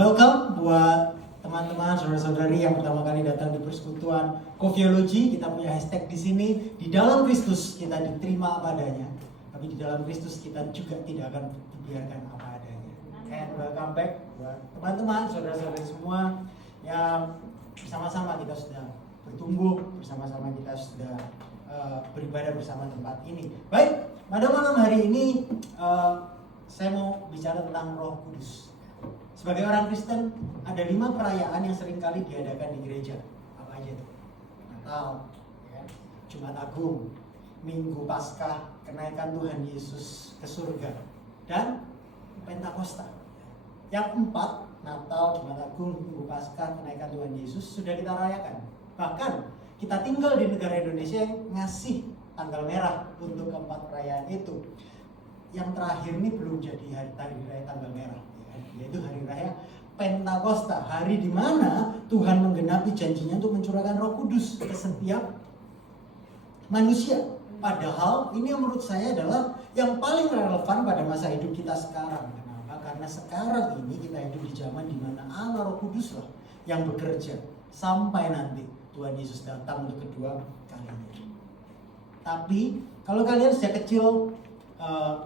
Welcome buat teman-teman, saudara-saudari yang pertama kali datang di persekutuan Kofiologi. Kita punya hashtag di sini. Di dalam Kristus kita diterima apa adanya, tapi di dalam Kristus kita juga tidak akan dibiarkan apa adanya. And welcome back buat teman-teman, saudara-saudari semua yang bersama-sama kita sudah bertumbuh, bersama-sama kita sudah beribadah bersama tempat ini. Baik, pada malam hari ini saya mau bicara tentang Roh Kudus. Sebagai orang Kristen, ada 5 perayaan yang seringkali diadakan di gereja. Apa aja itu? Natal, ya, Jumat Agung, Minggu Paskah, kenaikan Tuhan Yesus ke surga, dan Pentakosta. Yang 4, Natal, Jumat Agung, Minggu Paskah, kenaikan Tuhan Yesus sudah kita rayakan. Bahkan kita tinggal di negara Indonesia yang ngasih tanggal merah untuk keempat perayaan itu. Yang terakhir ini belum jadi hari raya tanggal merah, yaitu hari raya Pentakosta, hari di mana Tuhan menggenapi janjinya untuk mencurahkan Roh Kudus ke setiap manusia. Padahal ini yang menurut saya adalah yang paling relevan pada masa hidup kita sekarang. Kenapa? Karena sekarang ini kita hidup di zaman di mana Allah Roh Kudus lah yang bekerja sampai nanti Tuhan Yesus datang untuk kedua kalinya. Tapi kalau kalian sejak kecil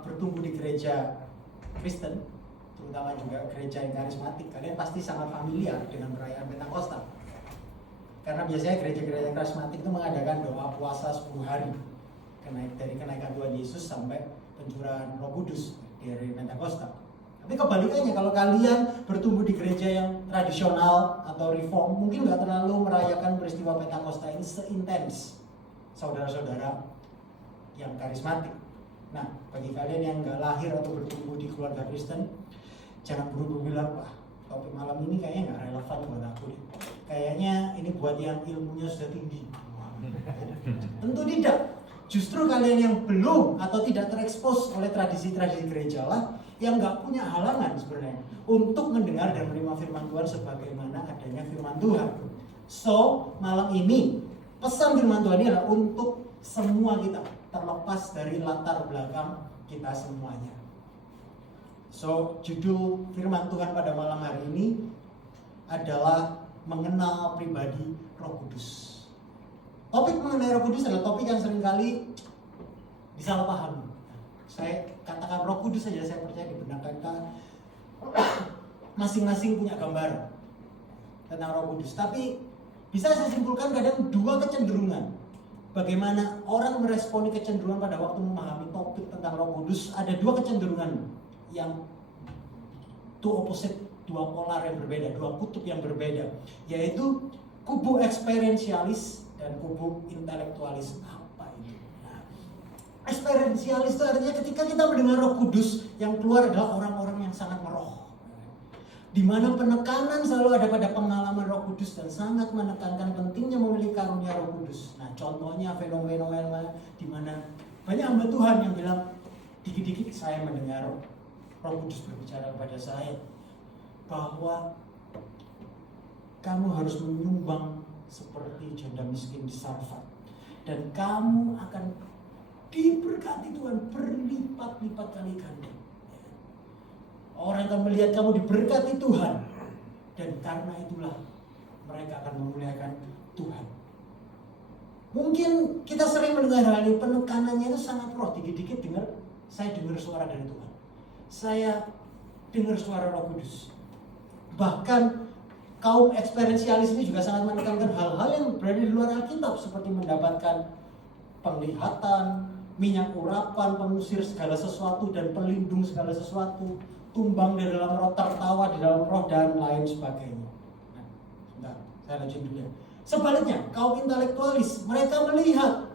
bertumbuh di gereja Kristen, terutama juga gereja yang karismatik, kalian pasti sangat familiar dengan perayaan Pentakosta. Karena biasanya gereja-gereja karismatik itu mengadakan doa puasa 10 hari dari kenaikan Tuhan Yesus sampai pencurahan Roh Kudus di hari Pentakosta. Tapi kebalikannya, kalau kalian bertumbuh di gereja yang tradisional atau reform, mungkin nggak terlalu merayakan peristiwa Pentakosta ini seintens saudara-saudara yang karismatik. Nah, bagi kalian yang nggak lahir atau bertumbuh di keluarga Kristen, jangan buru-buru bilang, wah topik malam ini kayaknya nggak relevan buat aku deh. Kayaknya ini buat yang ilmunya sudah tinggi. Tentu tidak. Justru kalian yang belum atau tidak terekspos oleh tradisi-tradisi gereja lah yang nggak punya halangan sebenarnya untuk mendengar dan menerima firman Tuhan sebagaimana adanya firman Tuhan. So, malam ini pesan firman Tuhan ini adalah untuk semua kita, terlepas dari latar belakang kita semuanya. So, judul firman Tuhan pada malam hari ini adalah mengenal pribadi Roh Kudus. Topik mengenai Roh Kudus adalah topik yang seringkali disalahpahami. Saya katakan Roh Kudus saja, saya percaya di benak kita masing-masing punya gambaran tentang Roh Kudus. Tapi bisa saya simpulkan kadang 2 kecenderungan. Bagaimana orang meresponi kecenderungan pada waktu memahami topik tentang Roh Kudus. Ada 2 kecenderungan yang 2 opposite, 2 polar yang berbeda, 2 kutub yang berbeda, yaitu kubu eksperiensialis dan kubu intelektualis. Apa itu? Nah, eksperiensialis itu artinya ketika kita mendengar Roh Kudus, yang keluar adalah orang-orang yang sangat meroh, di mana penekanan selalu ada pada pengalaman Roh Kudus dan sangat menekankan pentingnya memiliki karunia Roh Kudus. Nah, contohnya fenomena di mana banyak hamba Tuhan yang bilang, dikit-dikit saya mendengar Roh Kudus berbicara kepada saya bahwa kamu harus menyumbang seperti janda miskin di Sarfat, dan kamu akan diberkati Tuhan berlipat-lipat kali ganda. Orang akan melihat kamu diberkati Tuhan, dan karena itulah mereka akan memuliakan Tuhan. Mungkin kita sering mendengar hal ini, penekanannya itu sangat roh. Dikit-dikit saya dengar suara dari Tuhan, saya dengar suara Roh Kudus. Bahkan kaum eksperiensialis ini juga sangat menekankan hal-hal yang berada di luar Alkitab, seperti mendapatkan penglihatan, minyak urapan, pengusir segala sesuatu dan pelindung segala sesuatu, tumbang di dalam roh, tertawa di dalam roh, dan lain sebagainya. Nah, sebentar, saya lanjut dulu ya. Sebaliknya, kaum intelektualis, mereka melihat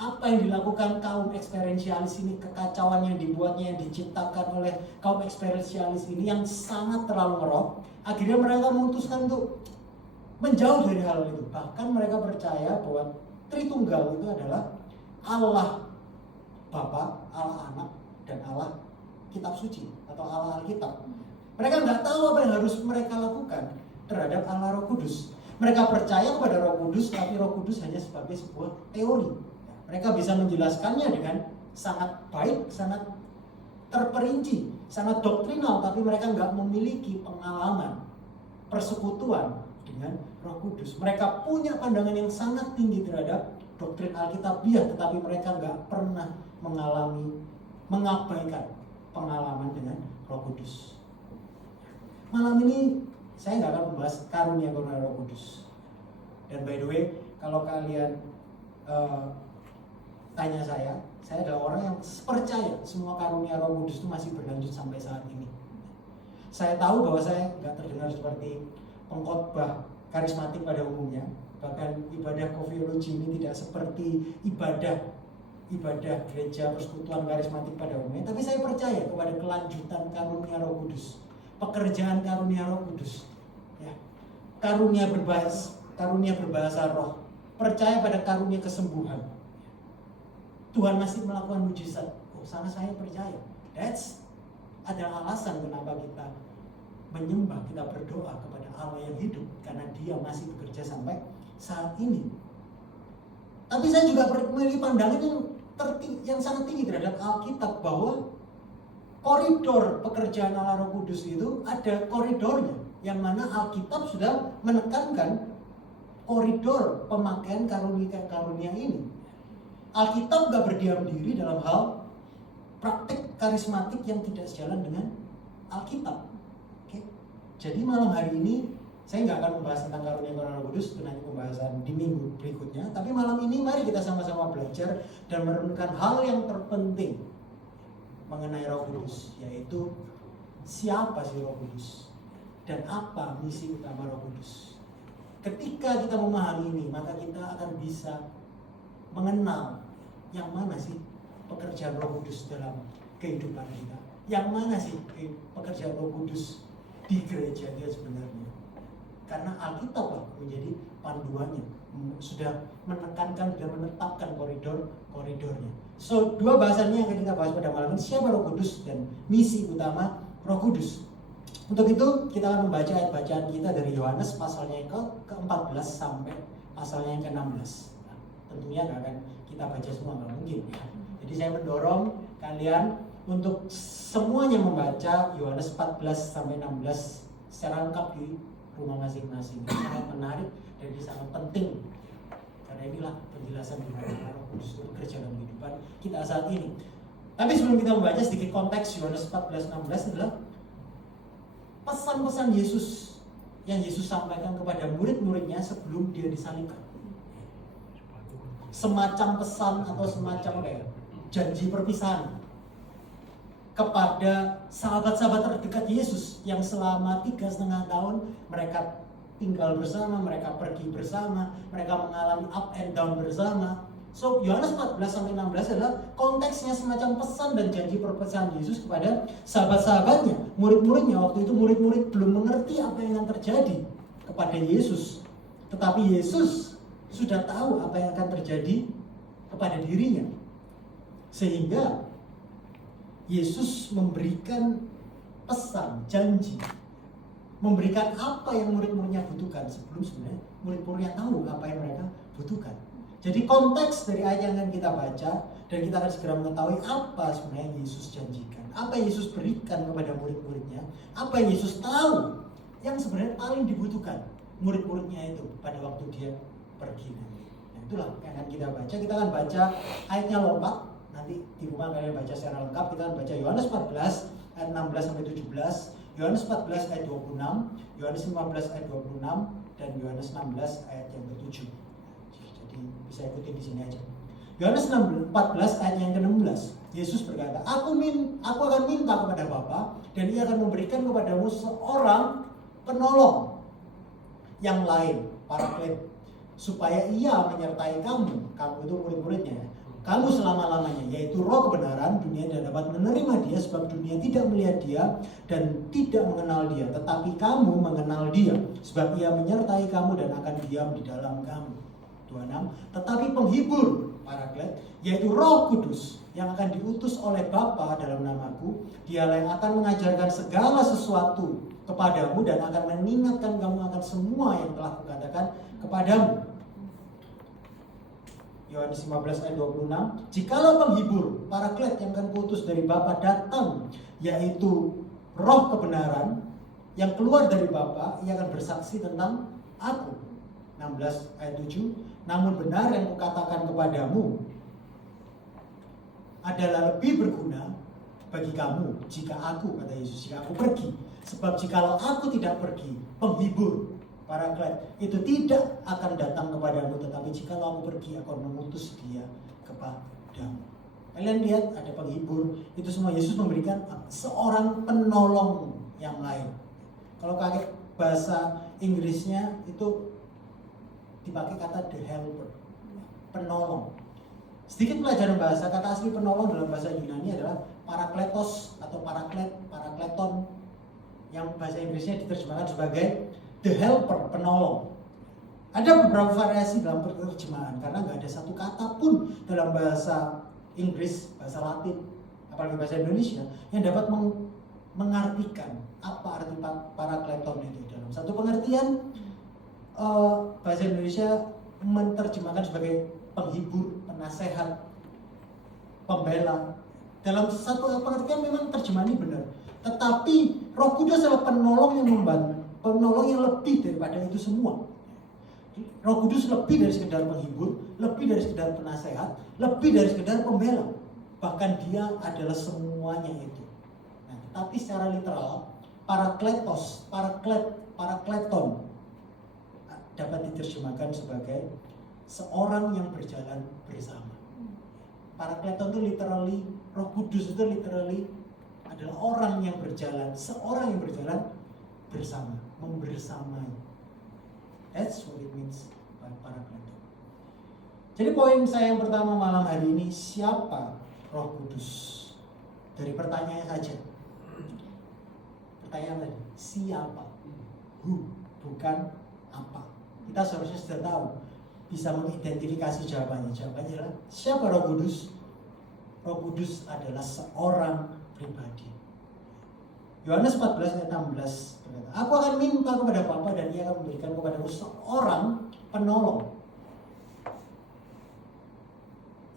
apa yang dilakukan kaum eksperiensialis ini, kekacauan yang dibuatnya, yang diciptakan oleh kaum eksperiensialis ini yang sangat terlalu meroh. Akhirnya mereka memutuskan untuk menjauh dari hal itu. Bahkan mereka percaya bahwa Tritunggal itu adalah Allah Bapa, Allah Anak, dan Allah Kitab Suci atau Allah Alkitab. Mereka nggak tahu apa yang harus mereka lakukan terhadap Allah Roh Kudus. Mereka percaya kepada Roh Kudus, tapi Roh Kudus hanya sebagai sebuah teori. Mereka bisa menjelaskannya dengan sangat baik, sangat terperinci, sangat doktrinal, tapi mereka nggak memiliki pengalaman persekutuan dengan Roh Kudus. Mereka punya pandangan yang sangat tinggi terhadap doktrin Alkitabiah, tetapi mereka nggak pernah mengabaikan pengalaman dengan Roh Kudus. Malam ini saya nggak akan membahas karunia Roh Kudus. Dan by the way, kalau kalian tanya saya adalah orang yang percaya semua karunia Roh Kudus itu masih berlanjut sampai saat ini. Saya tahu bahwa saya nggak terdengar seperti pengkhotbah karismatik pada umumnya. Bahkan ibadah kofiologi ini tidak seperti ibadah gereja persekutuan karismatik pada umumnya. Tapi saya percaya kepada kelanjutan karunia Roh Kudus, pekerjaan karunia Roh Kudus, ya. karunia berbahasa roh, percaya pada karunia kesembuhan. Tuhan masih melakukan mujizat. Sangat saya percaya. That's adalah alasan kenapa kita menyembah, kita berdoa kepada Allah yang hidup, karena Dia masih bekerja sampai saat ini. Tapi saya juga memiliki pandangan yang sangat tinggi terhadap Alkitab, bahwa koridor pekerjaan Allah Roh Kudus itu ada koridornya, yang mana Alkitab sudah menekankan koridor pemakaian karunia ini. Alkitab gak berdiam diri dalam hal praktik karismatik yang tidak sejalan dengan Alkitab. Oke. Jadi malam hari ini saya nggak akan membahas tentang karunia Roh Kudus, itu nanti pembahasan di minggu berikutnya. Tapi malam ini mari kita sama-sama belajar dan merenungkan hal yang terpenting mengenai Roh Kudus, yaitu siapa sih Roh Kudus dan apa misi utama Roh Kudus. Ketika kita memahami ini, maka kita akan bisa mengenal yang mana sih pekerjaan Roh Kudus dalam kehidupan kita. Yang mana sih pekerjaan Roh Kudus di gereja dia sebenarnya. Karena Alkitab menjadi panduannya, sudah menekankan dan menetapkan koridornya. So, dua bahasannya yang akan kita bahas pada malam ini, siapa Roh Kudus dan misi utama Roh Kudus. Untuk itu kita akan membaca ayat bacaan kita dari Yohanes pasalnya yang ke-14 sampai pasalnya yang ke-16. Tentunya nggak akan kita baca semua, nggak mungkin. Jadi saya mendorong kalian untuk semuanya membaca Yohanes 14 sampai 16 secara lengkap di rumah masing-masing. Ini sangat menarik dan ini sangat penting, karena inilah penjelasan bagaimana Roh Kudus itu bekerja dalam kehidupan kita saat ini. Tapi sebelum kita membaca, sedikit konteks Yohanes 14:16 adalah pesan-pesan Yesus yang Yesus sampaikan kepada murid-muridnya sebelum dia disalibkan. Semacam pesan atau semacam janji perpisahan kepada sahabat-sahabat terdekat Yesus yang selama 3,5 tahun mereka tinggal bersama, mereka pergi bersama, mereka mengalami up and down bersama. So Yohanes 14-16 adalah konteksnya semacam pesan dan janji perpisahan Yesus kepada sahabat-sahabatnya, murid-muridnya. Waktu itu murid-murid belum mengerti apa yang akan terjadi kepada Yesus, tetapi Yesus sudah tahu apa yang akan terjadi kepada dirinya, sehingga Yesus memberikan pesan, janji, memberikan apa yang murid-muridnya butuhkan sebelum sebenarnya murid-muridnya tahu apa yang mereka butuhkan. Jadi konteks dari ayat yang akan kita baca, dan kita akan segera mengetahui apa sebenarnya Yesus janjikan, apa yang Yesus berikan kepada murid-muridnya, apa yang Yesus tahu yang sebenarnya paling dibutuhkan murid-muridnya itu pada waktu dia pergi nanti. Nah, itulah yang akan kita baca. Kita akan baca ayatnya lompat. Nanti di rumah kalian baca secara lengkap. Kita akan baca Yohanes 14 ayat 16 sampai 17, Yohanes 14 ayat 26, Yohanes 15 ayat 26, dan Yohanes 16 ayat yang ke-7. Jadi bisa ikutin di sini aja. Yohanes 14 ayat yang ke-16. Yesus berkata, Aku akan minta kepada Bapa, dan Ia akan memberikan kepadamu seorang penolong yang lain, Paraklet, supaya Ia menyertai kamu itu murid-muridnya, kamu selama-lamanya, yaitu Roh kebenaran. Dunia tidak dapat menerima Dia, sebab dunia tidak melihat Dia dan tidak mengenal Dia, tetapi kamu mengenal Dia, sebab Ia menyertai kamu dan akan diam di dalam kamu. 26. Tetapi penghibur, Paraklet, yaitu Roh Kudus, yang akan diutus oleh Bapa dalam namaku, Dialah yang akan mengajarkan segala sesuatu kepadamu dan akan mengingatkan kamu akan semua yang telah kukatakan kepadamu. Yohanes 15 ayat 26, jikalau penghibur, Paraklet yang akan kuutus dari Bapa datang, yaitu roh kebenaran yang keluar dari Bapa, ia akan bersaksi tentang aku. 16 ayat 7, namun benar yang kukatakan kepadamu adalah lebih berguna bagi kamu jika aku, kata Yesus, jika aku pergi. Sebab jikalau aku tidak pergi, penghibur, Paraklet, itu tidak akan datang kepadamu, tetapi jikalau aku pergi, aku akan mengutus dia kepadamu. Kalian lihat ada penghibur, itu semua Yesus memberikan seorang penolong yang lain. Kalau pakai bahasa Inggrisnya itu dipakai kata the helper, penolong. Sedikit pelajaran bahasa, kata asli penolong dalam bahasa Yunani adalah parakletos atau paraklet, parakleton, yang bahasa Inggrisnya diterjemahkan sebagai the helper, penolong. Ada beberapa variasi dalam penerjemahan karena nggak ada satu kata pun dalam bahasa Inggris, bahasa Latin, apalagi bahasa Indonesia yang dapat mengartikan apa arti parakleton itu. Dalam satu pengertian, bahasa Indonesia menerjemahkan sebagai penghibur, penasehat, pembela. Dalam satu pengertian memang terjemahan ini benar. Tetapi Roh Kudus adalah penolong yang membantu, penolong yang lebih daripada itu semua. Roh Kudus lebih dari sekedar penghibur, lebih dari sekedar penasehat, lebih dari sekedar pembela. Bahkan dia adalah semuanya itu. Nah, tapi secara literal, parakletos, parakleton dapat diterjemahkan sebagai seorang yang berjalan bersama. Parakleton itu literally, Roh Kudus itu literally adalah orang yang berjalan, seorang yang berjalan bersama, membersamai. That's what it means by parakleton. Jadi poin saya yang pertama malam hari ini, siapa Roh Kudus? Dari pertanyaan saja. Pertanyaan tadi, siapa? Who, bukan apa. Kita seharusnya sudah tahu, bisa mengidentifikasi jawabannya. Jawabannya adalah siapa Roh Kudus? Roh Kudus adalah seorang pribadi. Yohanes 14 ayat 16 berkata, aku akan minta kepada Bapa dan ia akan memberikan kepadamu seorang penolong.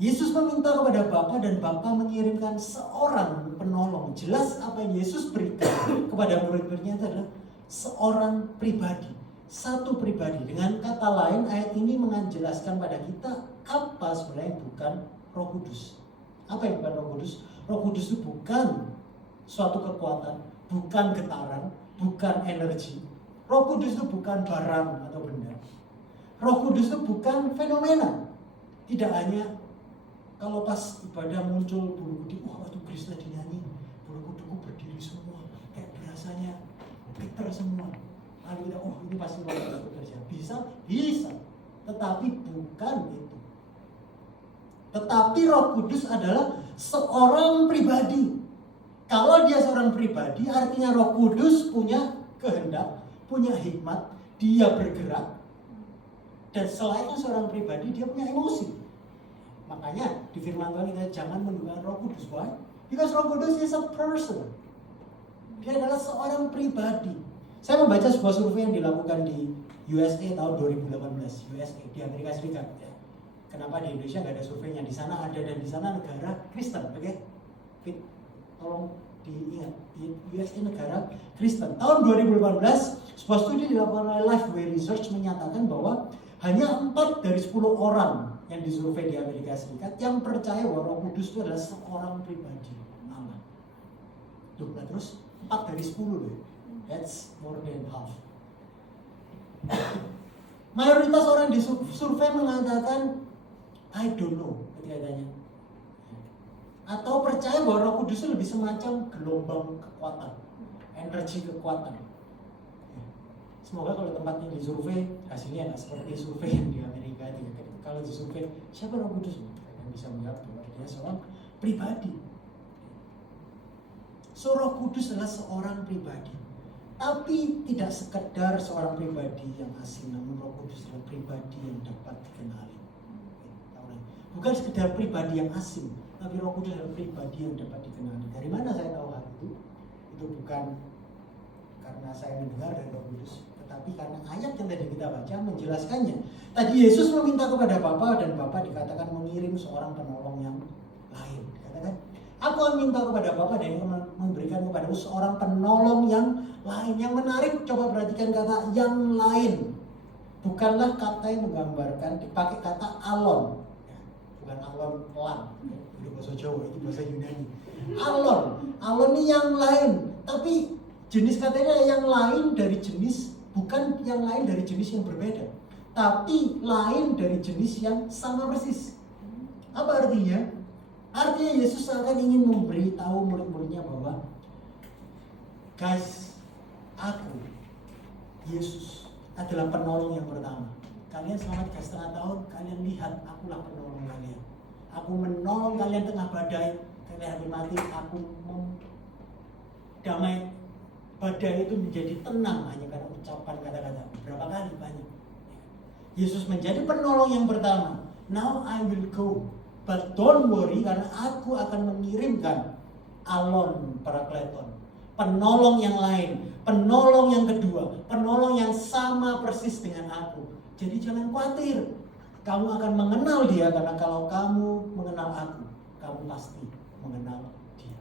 Yesus meminta kepada Bapa dan Bapa mengirimkan seorang penolong. Jelas apa yang Yesus berikan kepada murid-muridnya itu adalah seorang pribadi. Satu pribadi. Dengan kata lain, ayat ini menjelaskan pada kita apa sebenarnya bukan Roh Kudus. Apa yang bukan Roh Kudus? Roh Kudus itu bukan suatu kekuatan, bukan getaran, bukan energi. Roh Kudus itu bukan barang atau benda. Roh Kudus itu bukan fenomena. Tidak hanya kalau pas ibadah muncul bulu kuduk, wah waktu Kristen dinyanyi, bulu kudukku berdiri semua, kayak biasanya getar semua. Lalu kita, oh ini pasti Roh Kudus bekerja. Bisa, tetapi bukan itu. Tetapi Roh Kudus adalah seorang pribadi. Kalau dia seorang pribadi, artinya Roh Kudus punya kehendak, punya hikmat, dia bergerak. Dan selain seorang pribadi, dia punya emosi. Makanya di firman Tuhan kita jangan menduga Roh Kudus. Why? Because Roh Kudus is a person. Dia adalah seorang pribadi. Saya membaca sebuah survei yang dilakukan di USA tahun 2018, USA di Amerika Serikat. Ya. Kenapa di Indonesia nggak ada surveinya? Di sana ada dan di sana negara Kristen, oke? Okay? Tolong diingat, di USA negara Kristen. Tahun 2018, sebuah studi dilakukan oleh Lifeway Research menyatakan bahwa hanya 4 dari 10 orang yang disurvei di Amerika Serikat yang percaya bahwa Roh Kudus itu adalah seorang pribadi Allah. Tuh, nah terus 4 dari 10 loh. That's more than half. Mayoritas orang di survei mengatakan I don't know ketika ditanya. Atau percaya bahwa Roh Kudus itu lebih semacam gelombang kekuatan, energi kekuatan. Semoga kalau tempat ini disurvei hasilnya nggak seperti survei yang di Amerika itu. Kalau disurvei siapa Roh Kudus, kalian bisa melihat bahwa dia seorang pribadi. So Roh Kudus adalah seorang pribadi, tapi tidak sekedar seorang pribadi yang asing, namun Roh Kudus adalah pribadi yang dapat dikenali. Bukan sekedar pribadi yang asing, tapi Roh Kudus adalah pribadi yang dapat dikenali. Dari mana saya tahu hal itu? Itu bukan karena saya mendengar dari Roh Kudus, tetapi karena ayat yang tadi kita baca menjelaskannya. Tadi Yesus meminta kepada Bapa dan Bapa dikatakan mengirim seorang penolong yang lain. Katakan, aku akan minta kepada Bapa dan memberikan kepadamu seorang penolong yang lain. Yang menarik, coba perhatikan kata yang lain. Bukanlah kata yang menggambarkan, dipakai kata alon. Bukan alon lang. Itu bahasa Jawa, itu bahasa Yunani. Alon ini yang lain. Tapi jenis katanya yang lain dari jenis, bukan yang lain dari jenis yang berbeda. Tapi lain dari jenis yang sama persis. Apa artinya? Artinya Yesus akan ingin memberitahu murid-muridnya bahwa, guys, aku, Yesus, adalah penolong yang pertama. Kalian selama 3,5 tahun, kalian lihat akulah penolong kalian. Aku menolong kalian tengah badai, kalian mati, aku damai badai itu menjadi tenang hanya karena ucapan kata-kata. Berapa kali? Banyak. Yesus menjadi penolong yang pertama. Now I will go, but don't worry, karena aku akan mengirimkan alon parakleton, penolong yang lain, penolong yang kedua, penolong yang sama persis dengan aku. Jadi jangan khawatir, kamu akan mengenal dia, karena kalau kamu mengenal aku, kamu pasti mengenal dia.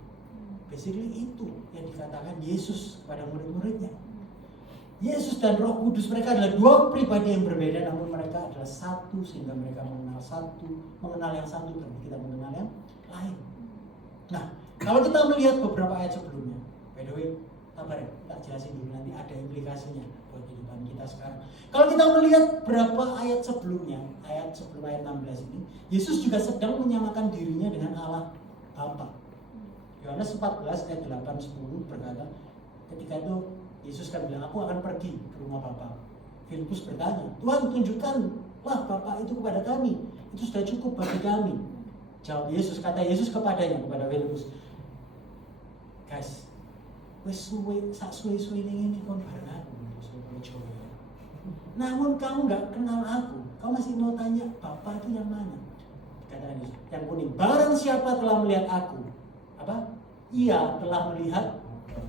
Basically itu yang dikatakan Yesus kepada murid-muridnya. Yesus dan Roh Kudus, mereka adalah dua pribadi yang berbeda, namun mereka adalah satu, sehingga mereka mengenal yang satu, dan kita mengenal yang lain. Nah, kalau kita melihat beberapa ayat sebelumnya, by the way, sabar ya, tak jelasin dulu, nanti ada implikasinya buat kehidupan kita sekarang. Kalau kita melihat berapa ayat sebelumnya, ayat sebelum ayat 16 ini, Yesus juga sedang menyamakan dirinya dengan Allah Bapa. Yohanes 14 ayat 8-10 berkata, ketika itu Yesus kan bilang, aku akan pergi ke rumah Bapa. Filipus bertanya, Tuhan, tunjukkanlah Bapa itu kepada kami, itu sudah cukup bagi kami. Jawab Yesus, kata Yesus kepadanya, kepada Filipus, guys, wes suwe-suwe ini kon bareng aku, namun kamu nggak kenal aku, kamu masih mau tanya Bapa itu yang mana? Kata Yesus, yang kuning. Barang siapa telah melihat aku, apa? Ia telah melihat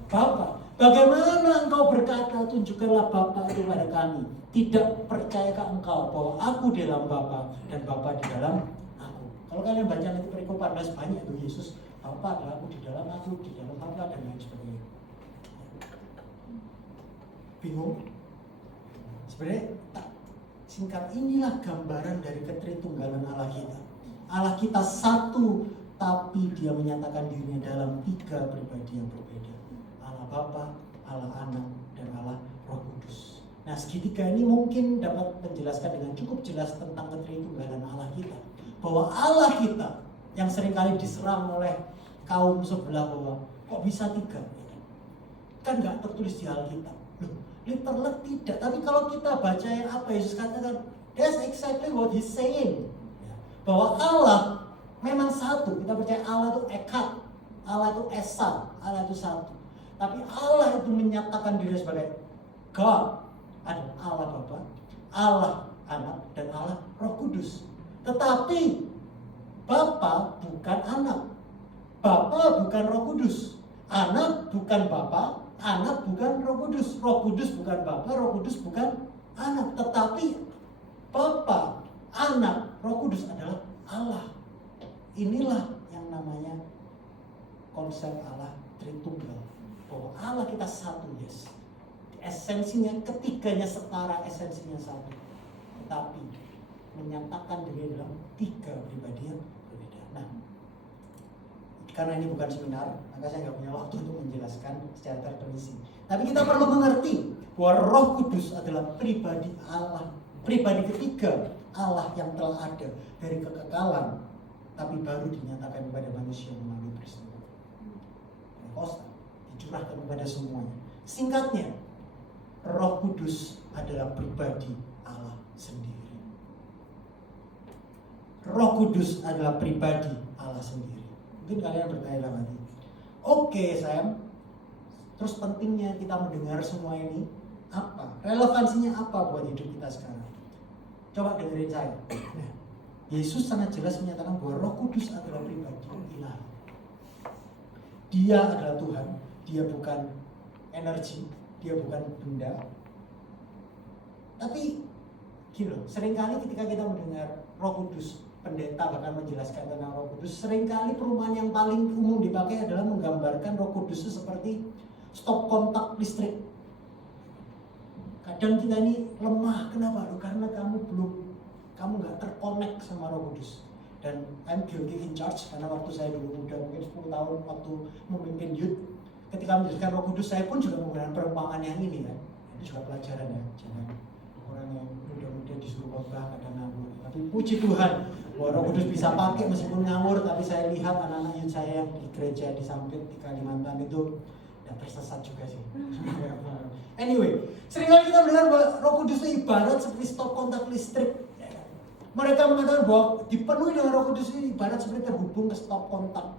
Bapa. Bagaimana engkau berkata, tunjukkanlah Bapa itu pada kami? Tidak percayakah engkau bahwa aku di dalam Bapa dan Bapa di dalam aku? Kalau kalian baca nanti perikop 14 banyak tuh, Yesus, Bapa adalah aku di dalam Bapa dan lain sebagainya. Bingung? Sebenarnya singkat, inilah gambaran dari ketritunggalan Allah kita. Allah kita satu, tapi dia menyatakan dirinya dalam 3 pribadi yang berbeda. Allah Bapa, Allah Anak, dan Allah Roh Kudus. Nah, segitiga ini mungkin dapat menjelaskan dengan cukup jelas tentang ketritunggalan Allah kita. Bahwa Allah kita yang seringkali diserang oleh kaum sebelah bahwa kok bisa 3? Kan nggak tertulis di Alkitab. Loh, literal tidak. Tapi kalau kita baca yang apa Yesus katakan, that's exactly what he's saying. Bahwa Allah memang satu. Kita percaya Allah itu Echad, Allah itu Esa, Allah itu satu. Tapi Allah itu menyatakan diri sebagai God. Ada Allah Bapa, Allah Anak, dan Allah Roh Kudus. Tetapi Bapa bukan Anak, Bapa bukan Roh Kudus, Anak bukan Bapa, Anak bukan Roh Kudus, Roh Kudus bukan Bapa, Roh Kudus bukan Anak. Tetapi Bapa, Anak, Roh Kudus adalah Allah. Inilah yang namanya konsep Allah Tritunggal. Bahwa Allah kita satu, yes. Esensinya ketiganya setara, esensinya satu. Tetapi menyatakan diri dalam 3 pribadi yang berbeda. Nah, karena ini bukan seminar, maka saya nggak punya waktu untuk menjelaskan secara terperinci. Tapi kita perlu mengerti bahwa Roh Kudus adalah pribadi Allah, pribadi ketiga Allah yang telah ada dari kekekalan, tapi baru dinyatakan kepada manusia melalui peristiwa Pentakosta, dicurahkan kepada semuanya. Singkatnya, Roh Kudus adalah pribadi Allah sendiri. Roh Kudus adalah pribadi Allah sendiri. Mungkin kalian bertanya lagi, oke Sam, terus pentingnya kita mendengar semua ini apa? Relevansinya apa buat hidup kita sekarang? Coba dengerin saya. Yesus sangat jelas menyatakan bahwa Roh Kudus adalah pribadi ilahi. Dia adalah Tuhan, dia bukan energi, dia bukan benda. Tapi gini loh, seringkali ketika kita mendengar Roh Kudus, pendeta bahkan menjelaskan tentang Roh Kudus, seringkali perumpamaan yang paling umum dipakai adalah menggambarkan Roh Kudus itu seperti stop kontak listrik. Kadang kita ini lemah, kenapa? Loh, karena kamu nggak terkonek sama Roh Kudus. Dan I'm guilty in charge, karena waktu saya dulu muda, mungkin 10 tahun waktu memimpin youth, ketika menjelaskan Roh Kudus, saya pun juga menggunakan perumpamaan yang ini kan. Itu juga pelajaran ya, jangan orang yang muda-muda disuruh khotbah kadang ngawur. Tapi puji Tuhan, bahwa Roh Kudus bisa pakai meskipun ngawur. Tapi saya lihat anak-anak youth saya yang di gereja di Sampit, di Kalimantan itu udah tersesat juga sih. Anyway, seringkali kita mendengar bahwa Roh Kudus itu ibarat seperti stop kontak listrik. Mereka mengatakan bahwa dipenuhi dengan Roh Kudus itu ibarat seperti terhubung ke stop kontak.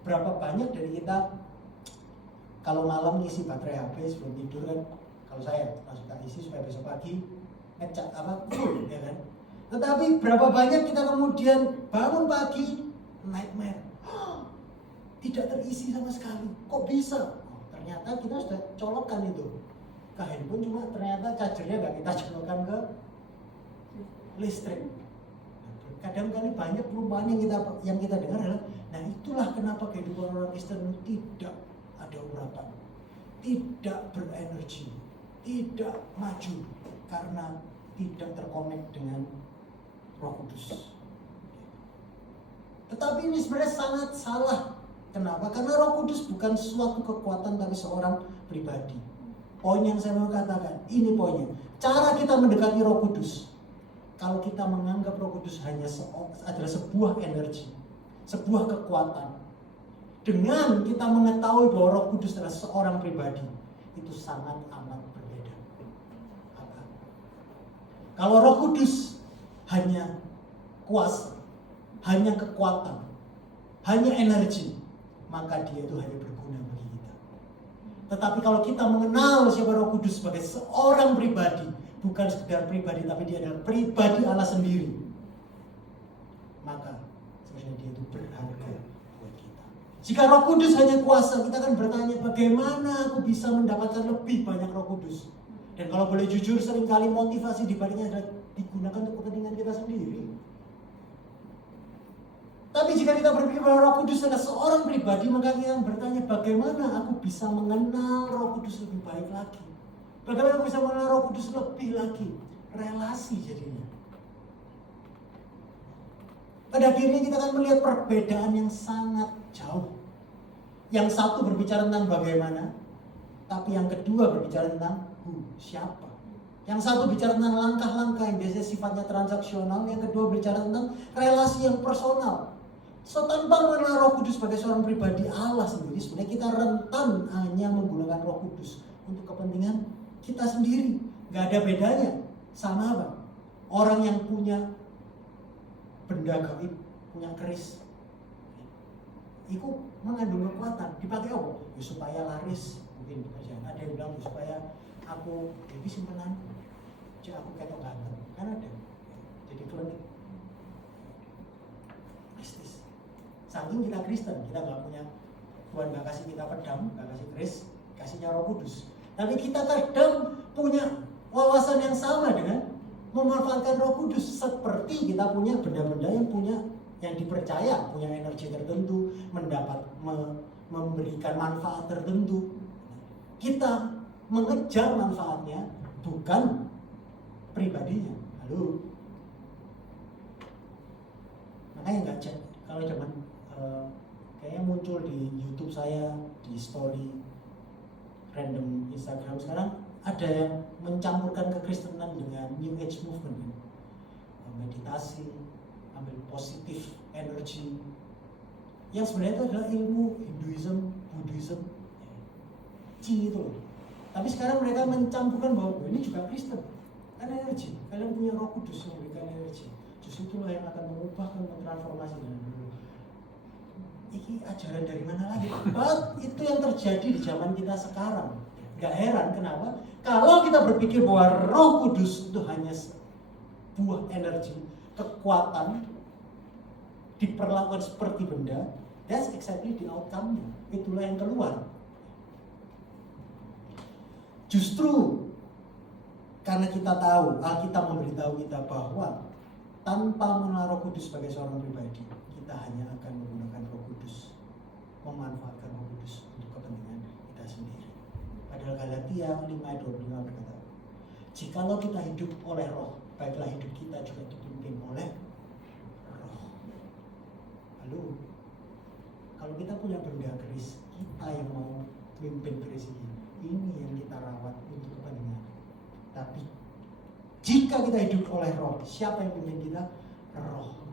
Berapa banyak dari kita kalau malam ngisi baterai HP sebelum tidur kan, kalau saya langsung tak isi supaya besok pagi ngecas full ya kan. Tetapi berapa banyak kita kemudian bangun pagi nightmare, tidak terisi sama sekali. Kok bisa? Ternyata kita sudah colokkan itu ke handphone, cuma ternyata chargernya nggak kita colokkan ke listrik. Kadang kali banyak perubahan yang kita dengar adalah, nah itulah kenapa kehidupan orang Kristen tidak ada urapan, tidak berenergi, tidak maju, karena tidak terkonek dengan Roh Kudus. Tetapi ini sebenarnya sangat salah. Kenapa? Karena Roh Kudus bukan suatu kekuatan tapi seorang pribadi. Poin yang saya mau katakan, ini poinnya. Cara kita mendekati Roh Kudus, kalau kita menganggap Roh Kudus hanya adalah sebuah energi, sebuah kekuatan, dengan kita mengetahui bahwa Roh Kudus adalah seorang pribadi, itu sangat amat berbeda. Kalau Roh Kudus hanya kuasa, hanya kekuatan, hanya energi, maka dia itu hanya berguna bagi kita. Tetapi kalau kita mengenal siapa Roh Kudus sebagai seorang pribadi, bukan sekedar pribadi, tapi dia adalah pribadi Allah sendiri, maka sebenarnya dia itu berharga buat kita. Jika Roh Kudus hanya kuasa, kita akan bertanya, bagaimana aku bisa mendapatkan lebih banyak Roh Kudus? Dan kalau boleh jujur, seringkali motivasi dibaliknya adalah digunakan untuk kepentingan kita sendiri. Tapi jika kita berpikir bahwa Roh Kudus adalah seorang pribadi, maka kita bertanya, bagaimana aku bisa mengenal Roh Kudus lebih baik lagi? Bagaimana aku bisa mengenal Roh Kudus lebih lagi? Relasi jadinya. Pada akhirnya kita akan melihat perbedaan yang sangat jauh. Yang satu berbicara tentang bagaimana, tapi yang kedua berbicara tentang siapa. Yang satu bicara tentang langkah-langkah yang biasanya sifatnya transaksional, yang kedua bicara tentang relasi yang personal. So tanpa mengenal Roh Kudus sebagai seorang pribadi Allah sendiri, sebenarnya kita rentan hanya menggunakan Roh Kudus untuk kepentingan kita sendiri. Gak ada bedanya sama apa? Orang yang punya benda gaib, punya keris, itu mengandung kekuatan. Dipakai apa? Ya, supaya laris, mungkin pekerjaan. Ada yang bilang supaya aku jadi simpenan, jadi aku ketok ganteng, kan ada. Jadi klinik bisnis. Saking kita Kristen, kita nggak punya, Tuhan nggak kasih kita pedang, nggak kasih keris, kasihnya Roh Kudus. Tapi kita kadang punya wawasan yang sama dengan memanfaatkan Roh Kudus, seperti kita punya benda-benda yang dipercaya punya energi tertentu, memberikan manfaat tertentu. Kita mengejar manfaatnya, bukan pribadinya. Halo. Makanya nggak cek kalau zaman kayaknya muncul di YouTube saya, di story random Instagram sekarang, ada yang mencampurkan kekristenan dengan New Age movement, meditasi, ambil positif energi, yang sebenarnya itu adalah ilmu Hinduism, Buddhism, Qi itu loh. Tapi sekarang mereka mencampurkan bahwa ini juga Kristen, kan energi, kalian punya Roh Kudus yang memberikan energi, justru itulah yang akan mengubahkan, mentransformasi dan ini ajaran dari mana lagi? But itu yang terjadi di zaman kita sekarang. Gak heran kenapa? Kalau kita berpikir bahwa Roh Kudus itu hanya sebuah energi, kekuatan, diperlakukan seperti benda, that's exactly the outcome-nya. Itulah yang keluar. Justru karena kita tahu, Alkitab memberitahu kita bahwa tanpa mengenal Roh Kudus sebagai seorang pribadi, kita hanya akan menggunakan Roh Kudus, memanfaatkan Roh Kudus untuk kepentingan kita sendiri. Padahal Galatia 5:25 berkata, jikalau kita hidup oleh Roh, baiklah hidup kita juga dipimpin oleh Roh. Lalu, kalau kita punya benda keris, kita yang mau pimpin keris ini yang kita rawat untuk kepentingan. Tapi jika kita hidup oleh Roh, siapa yang pimpin kita? Roh.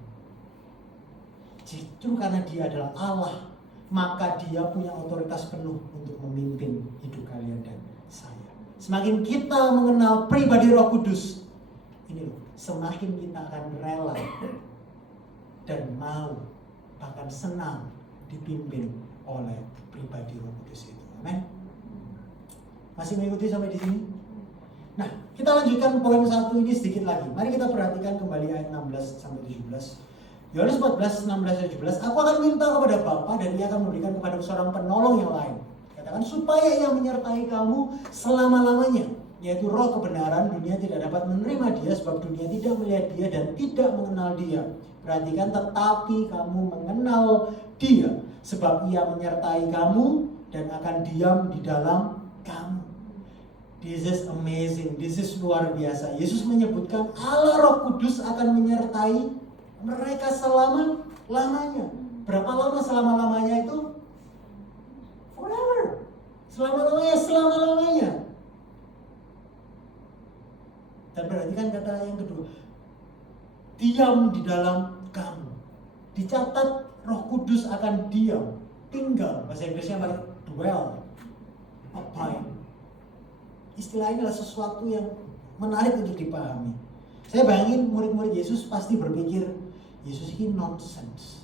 Justru karena Dia adalah Allah, maka Dia punya otoritas penuh untuk memimpin hidup kalian dan saya. Semakin kita mengenal pribadi Roh Kudus, ini loh, semakin kita akan rela dan mau, bahkan senang dipimpin oleh pribadi Roh Kudus itu. Amin. Masih mengikuti sampai di sini? Nah, kita lanjutkan poin 1 ini sedikit lagi. Mari kita perhatikan kembali ayat 16 sampai 17. Yohanes 14, 16, 17. Aku akan minta kepada Bapa dan Ia akan memberikan kepada seorang penolong yang lain. Katakan supaya Ia menyertai kamu selama-lamanya, yaitu Roh kebenaran. Dunia tidak dapat menerima Dia sebab dunia tidak melihat Dia dan tidak mengenal Dia. Perhatikan, tetapi kamu mengenal Dia sebab Ia menyertai kamu dan akan diam di dalam kamu. This is amazing, this is luar biasa. Yesus menyebutkan Allah Roh Kudus akan menyertai mereka selama-lamanya. Berapa lama selama-lamanya itu? Forever. Selama-lamanya. Dan perhatikan kata yang kedua, diam di dalam kamu. Dicatat Roh Kudus akan diam, tinggal. Bahasa Inggrisnya pakai dwell, abide. Istilah ini adalah sesuatu yang menarik untuk dipahami. Saya bayangin murid-murid Yesus pasti berpikir, Yesus ini nonsense.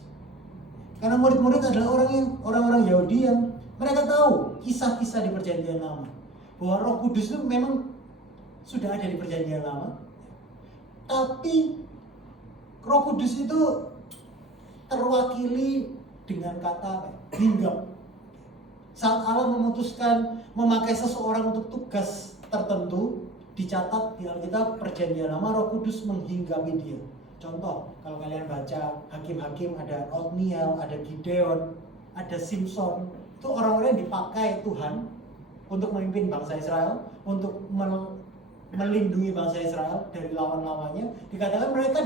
Karena murid-murid adalah orang-orang Yahudi yang mereka tahu kisah-kisah di Perjanjian Lama, bahwa Roh Kudus itu memang sudah ada di Perjanjian Lama. Tapi Roh Kudus itu terwakili dengan kata hinggap. Saat Allah memutuskan memakai seseorang untuk tugas tertentu, dicatat di Alkitab Perjanjian Lama, Roh Kudus menghinggapi dia. Contoh, kalau kalian baca Hakim-Hakim, ada Otniel, ada Gideon, ada Simpson. Itu orang-orang yang dipakai Tuhan untuk memimpin bangsa Israel, untuk melindungi bangsa Israel dari lawan-lawannya. Dikatakan mereka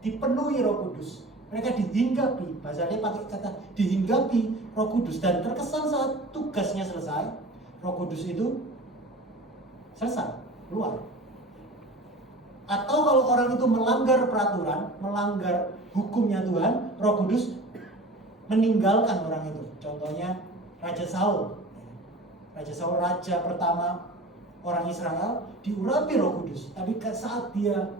dipenuhi Roh Kudus. Mereka dihinggapi, bahasanya pakai kata dihinggapi Roh Kudus. Dan terkesan saat tugasnya selesai, Roh Kudus itu selesai, keluar. Atau kalau orang itu melanggar peraturan, melanggar hukumnya Tuhan, Roh Kudus meninggalkan orang itu. Contohnya Raja Saul. Raja Saul, raja pertama orang Israel, diurapi Roh Kudus. Tapi saat dia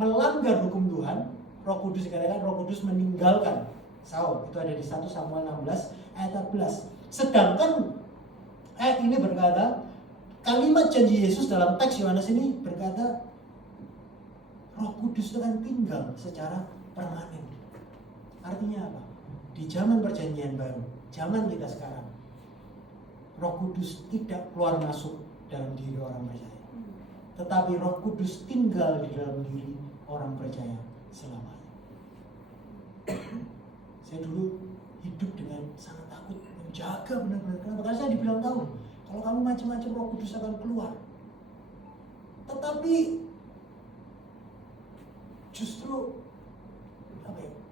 melanggar hukum Tuhan, Roh Kudus dikatakan Roh Kudus meninggalkan Saul. Itu ada di 1 Samuel 16 ayat 14. Sedangkan ayat ini berkata, kalimat janji Yesus dalam teks Yohanes ini berkata, Roh Kudus itu akan tinggal secara permanen. Artinya apa? Di zaman Perjanjian Baru, zaman kita sekarang, Roh Kudus tidak keluar masuk dalam diri orang percaya, tetapi Roh Kudus tinggal di dalam diri orang percaya selamanya. Saya dulu hidup dengan sangat takut, menjaga benar-benar. Kenapa? Karena saya dibilang tahu, kalau kamu macam-macam Roh Kudus akan keluar. Tetapi justru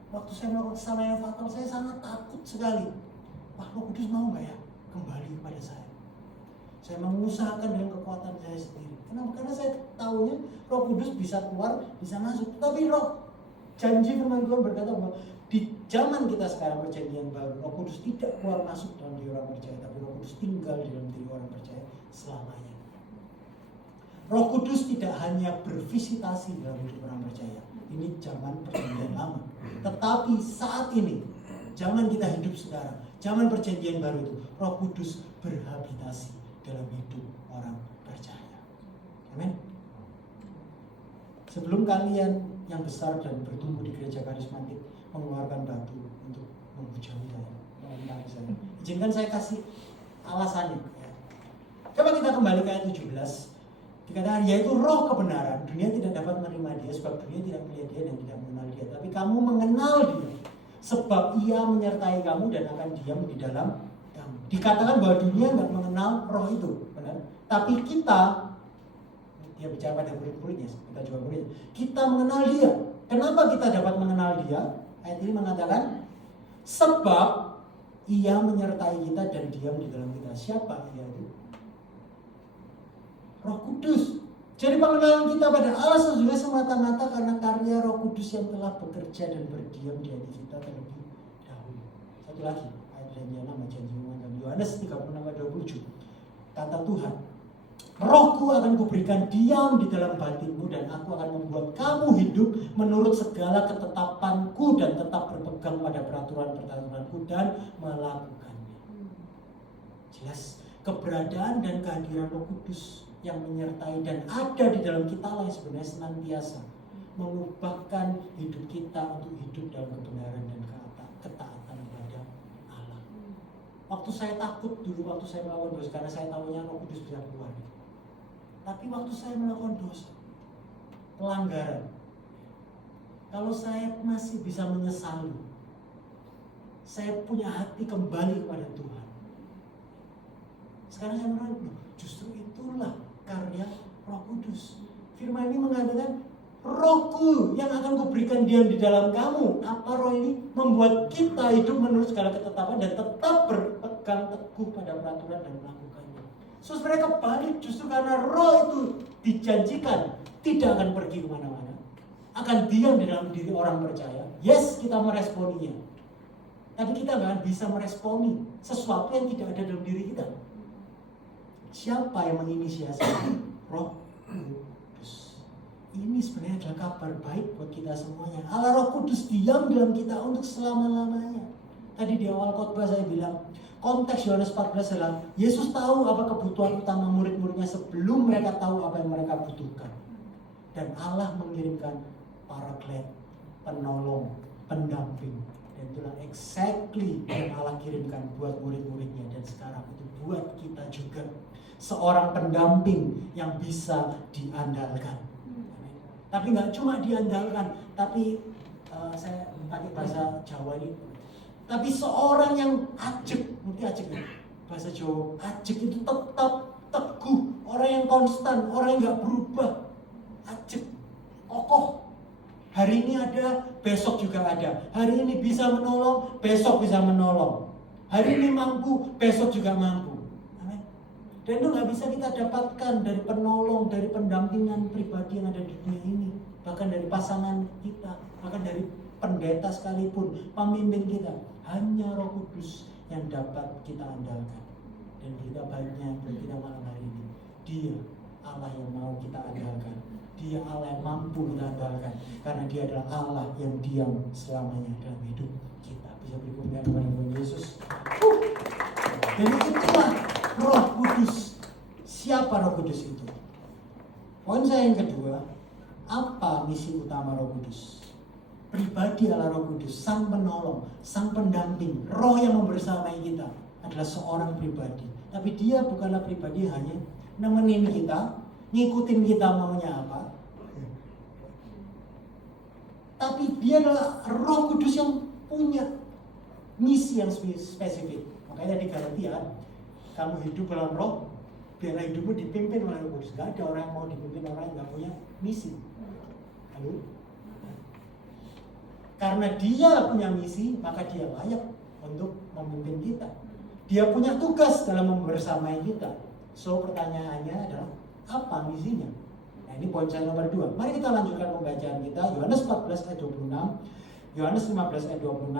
waktu saya melakukan kesalahan yang fatal, saya sangat takut sekali. Wah, Roh Kudus mau nggak ya kembali kepada saya? Saya mengusahakan dengan kekuatan saya sendiri. Kenapa? Karena saya tahunya Roh Kudus bisa keluar, bisa masuk. Tapi janji firman Tuhan berkata bahwa di zaman kita sekarang Perjanjian Baru, Roh Kudus tidak keluar masuk dalam diri orang percaya, tapi Roh Kudus tinggal di dalam diri orang percaya selamanya. Roh Kudus tidak hanya bervisitasi dalam hidup orang percaya. Ini zaman Perjanjian Lama. Tetapi saat ini, zaman kita hidup sekarang, zaman Perjanjian Baru itu, Roh Kudus berhabitasi dalam hidup orang percaya. Amin. Sebelum kalian yang besar dan bertumbuh di gereja karismatik mengeluarkan batu untuk menghujani saya, menentang saya, izinkan saya kasih alasannya. Coba kita kembali ke ayat 17. Dikatakan, yaitu roh kebenaran, dunia tidak dapat menerima dia, sebab dunia tidak melihat dia dan tidak mengenal dia. Tapi kamu mengenal dia, sebab ia menyertai kamu dan akan diam di dalam kamu. Dikatakan bahwa dunia nggak mengenal roh itu, benar? Tapi kita, dia bicara pada murid-muridnya, kita juga murid, kita mengenal dia. Kenapa kita dapat mengenal dia? Ayat ini mengatakan, sebab ia menyertai kita dan diam di dalam kita. Siapa ia itu? Roh Kudus. Jadi pengenalan kita pada Allah sesungguhnya semata-mata karena karya Roh Kudus yang telah bekerja dan berdiam di hati kita terlebih dahulu. Satu lagi, ayat janjian nama janji dalam Yohanes 36:27. Kata Tuhan, Rohku akan kuberikan diam di dalam batinmu dan aku akan membuat kamu hidup menurut segala ketetapanku dan tetap berpegang pada peraturan-peraturanku dan melakukannya. Jelas, keberadaan dan kehadiran Roh Kudus yang menyertai dan ada di dalam kita lah yang sebenarnya senantiasa mengubahkan hidup kita untuk hidup dalam kebenaran dan ketaatan kepada Allah. Waktu saya takut dulu, waktu saya melakukan dosa, karena saya tahunya Roh Kudus bisa keluar. Tapi waktu saya melakukan dosa, pelanggaran, kalau saya masih bisa menyesali, saya punya hati kembali kepada Tuhan. Sekarang saya merasa, justru itulah karya Roh Kudus. Firman ini mengatakan, Rohku yang akan kuberikan diam di dalam kamu. Apa roh ini? Membuat kita hidup menurut segala ketetapan dan tetap berpegang teguh pada peraturan dan melakukannya. So mereka balik justru karena roh itu dijanjikan tidak akan pergi kemana-mana, akan diam di dalam diri orang percaya. Yes, kita meresponinya, tapi kita nggak bisa meresponi sesuatu yang tidak ada dalam diri kita. Siapa yang menginisiasi? Roh Kudus. Ini sebenarnya adalah kabar baik buat kita semuanya. Allah Roh Kudus diam dalam kita untuk selama-lamanya. Tadi di awal khotbah saya bilang, konteks Yohanes 14 adalah Yesus tahu apa kebutuhan utama murid-muridnya sebelum mereka tahu apa yang mereka butuhkan. Dan Allah mengirimkan paraklet, penolong, pendamping. Dan itulah exactly yang Allah kirimkan buat murid-muridnya. Dan sekarang itu buat kita juga. Seorang pendamping yang bisa diandalkan. Tapi nggak cuma diandalkan, tapi saya pakai bahasa Jawa ini. Tapi seorang yang ajek, ngerti ajek ya? Bahasa Jawa, ajek itu tetap teguh, orang yang konstan, orang yang nggak berubah, ajek, kokoh. Hari ini ada, besok juga ada. Hari ini bisa menolong, besok bisa menolong. Hari ini mampu, besok juga mampu. Dan itu nggak bisa kita dapatkan dari penolong, dari pendampingan pribadi yang ada di dunia ini. Bahkan dari pasangan kita, bahkan dari pendeta sekalipun, pemimpin kita. Hanya Roh Kudus yang dapat kita andalkan. Dan berita baiknya buat kita malam hari ini, Dia Allah yang mau kita andalkan. Dia Allah yang mampu kita andalkan. Karena Dia adalah Allah yang diam selamanya dalam hidup kita. Bisa berikutnya kepada Tuhan Yesus. Dan itulah Roh Kudus. Siapa Roh Kudus itu? Poin saya yang kedua, apa misi utama Roh Kudus? Pribadi Allah Roh Kudus, sang penolong, sang pendamping, roh yang membersamai kita adalah seorang pribadi. Tapi dia bukanlah pribadi hanya nemenin kita, ngikutin kita maunya apa. Tapi dia adalah Roh Kudus yang punya misi yang spesifik. Makanya di Galatia, kamu hidup dalam roh, biarlah hidupmu dipimpin oleh Roh Kudus. Gak ada orang yang mau dipimpin orang yang gak punya misi. Halo? Karena dia punya misi, maka dia layak untuk memimpin kita. Dia punya tugas dalam membersamai kita. So pertanyaannya adalah, apa misinya? Nah ini poin saya nomor 2. Mari kita lanjutkan pembacaan kita. Yohanes 14 ayat 26, Yohanes 15 ayat 26.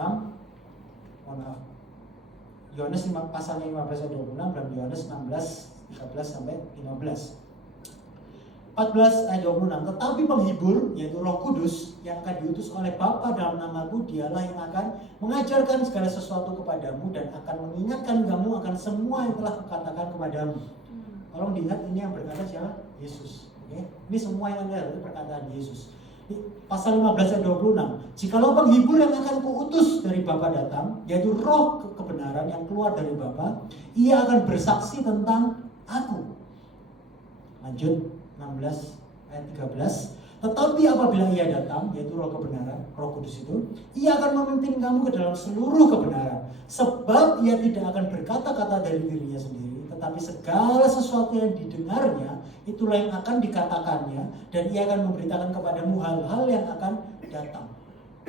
Mohon maaf. Yohanes pasalnya 15 ayat 26 dan Yohanes 16 13 sampai 15. 14 ayat 26. Tetapi penghibur, yaitu Roh Kudus yang akan diutus oleh Bapa dalam namaku, dialah yang akan mengajarkan segala sesuatu kepadamu dan akan mengingatkan kamu akan semua yang telah kukatakan kepadamu. Tolong diingat, ini yang berkata siapa? Yesus. Okay? Ini semua yang ada itu perkataan Yesus. Pasal 15 ayat 26. Jikalau penghibur yang akan kuutus dari Bapa datang, yaitu Roh kebenaran yang keluar dari Bapa, ia akan bersaksi tentang aku. Lanjut 16 ayat 13. Tetapi apabila ia datang, yaitu roh kebenaran, roh kudus itu, ia akan memimpin kamu ke dalam seluruh kebenaran. Sebab ia tidak akan berkata-kata dari dirinya sendiri, tetapi segala sesuatu yang didengarnya, itulah yang akan dikatakannya, dan ia akan memberitakan kepadamu hal-hal yang akan datang.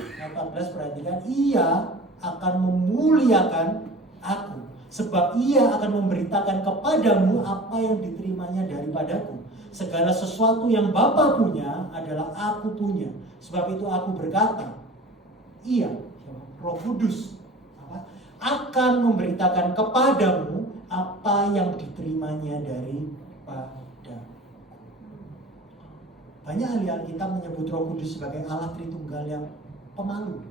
14 perhatikan, ia akan memuliakan aku, sebab ia akan memberitakan kepadamu apa yang diterimanya daripadaku. Segala sesuatu yang Bapa punya adalah aku punya. Sebab itu aku berkata, ia, Roh Kudus, akan memberitakan kepadamu apa yang diterimanya daripadaku. Banyak ahli Alkitab menyebut Roh Kudus sebagai Allah Tritunggal yang pemalu.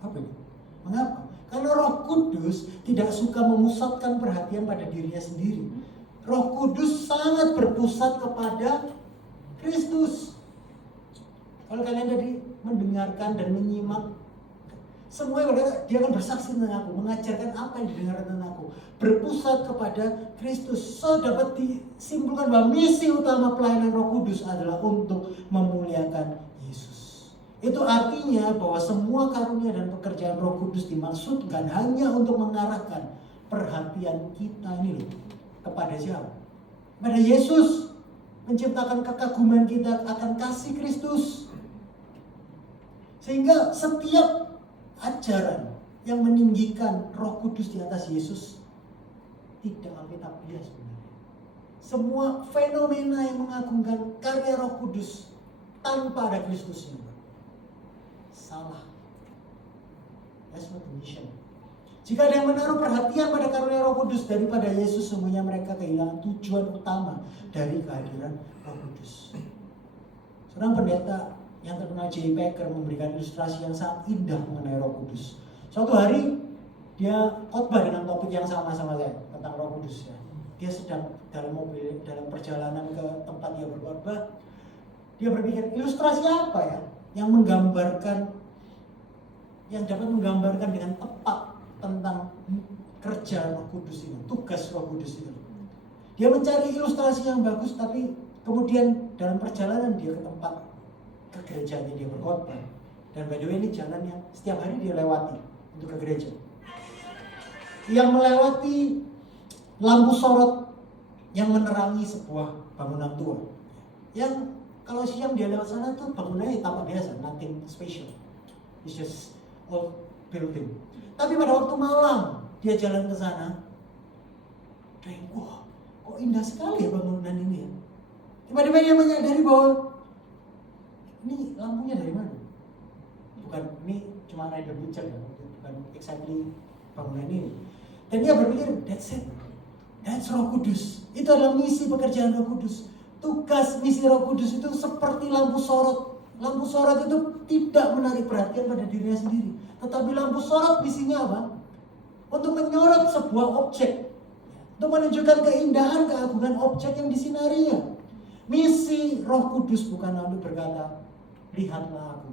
Apa ini? Mengapa? Karena Roh Kudus tidak suka memusatkan perhatian pada dirinya sendiri. Roh Kudus sangat berpusat kepada Kristus. Kalau kalian tadi mendengarkan dan menyimak, semua berkata, dia akan bersaksi tentang aku, mengajarkan apa yang didengar tentang aku, berpusat kepada Kristus. So dapat disimpulkan bahwa misi utama pelayanan Roh Kudus adalah untuk memuliakan Yesus. Itu artinya bahwa semua karunia dan pekerjaan Roh Kudus dimaksudkan hanya untuk mengarahkan perhatian kita ini loh, kepada siapa? Kepada Yesus. Menciptakan kekaguman kita akan kasih Kristus. Sehingga setiap ajaran yang meninggikan Roh Kudus di atas Yesus tidak alkitabiah sebenarnya. Semua fenomena yang mengagungkan karya Roh Kudus tanpa ada Kristusnya salah. That's not the mission. Jika ada yang menaruh perhatian pada karunia Roh Kudus daripada Yesus, sungguhnya mereka kehilangan tujuan utama dari kehadiran Roh Kudus. Seorang pendeta yang terkenal J. Packer memberikan ilustrasi yang sangat indah mengenai Roh Kudus. Suatu hari dia khotbah dengan topik yang sama saya tentang Roh Kudus. Ya. Dia sedang dalam mobil, dalam perjalanan ke tempat dia berkhotbah. Dia berpikir, ilustrasi apa ya yang dapat menggambarkan dengan tepat tentang kerja Roh Kudus ini, tugas Roh Kudus itu. Dia mencari ilustrasi yang bagus, tapi kemudian dalam perjalanan dia ke tempat ke gerejanya dia berkhotbah. Dan by the way, ini jalan yang setiap hari dia lewati untuk ke gereja. Yang melewati lampu sorot yang menerangi sebuah bangunan tua. Yang kalau siang dia lewat sana tuh bangunannya tampak biasa, nothing special. It's just old building. Tapi pada waktu malam dia jalan ke sana, wah, kok indah sekali ya bangunan ini ya. Tiba-tiba dia menyadari bahwa ini lampunya dari mana? Bukan, ini cuma ada picture ya, bukan exactly bangunan ini. Dan dia berpikir, that's it, that's Roh Kudus. Itu adalah misi pekerjaan Roh Kudus. Tugas misi Roh Kudus itu seperti lampu sorot. Lampu sorot itu tidak menarik perhatian pada dirinya sendiri. Tetapi lampu sorot misinya apa? Untuk menyorot sebuah objek. Untuk menunjukkan keindahan, keagungan objek yang disinarinya. Misi Roh Kudus bukan untuk berkata, lihatlah aku,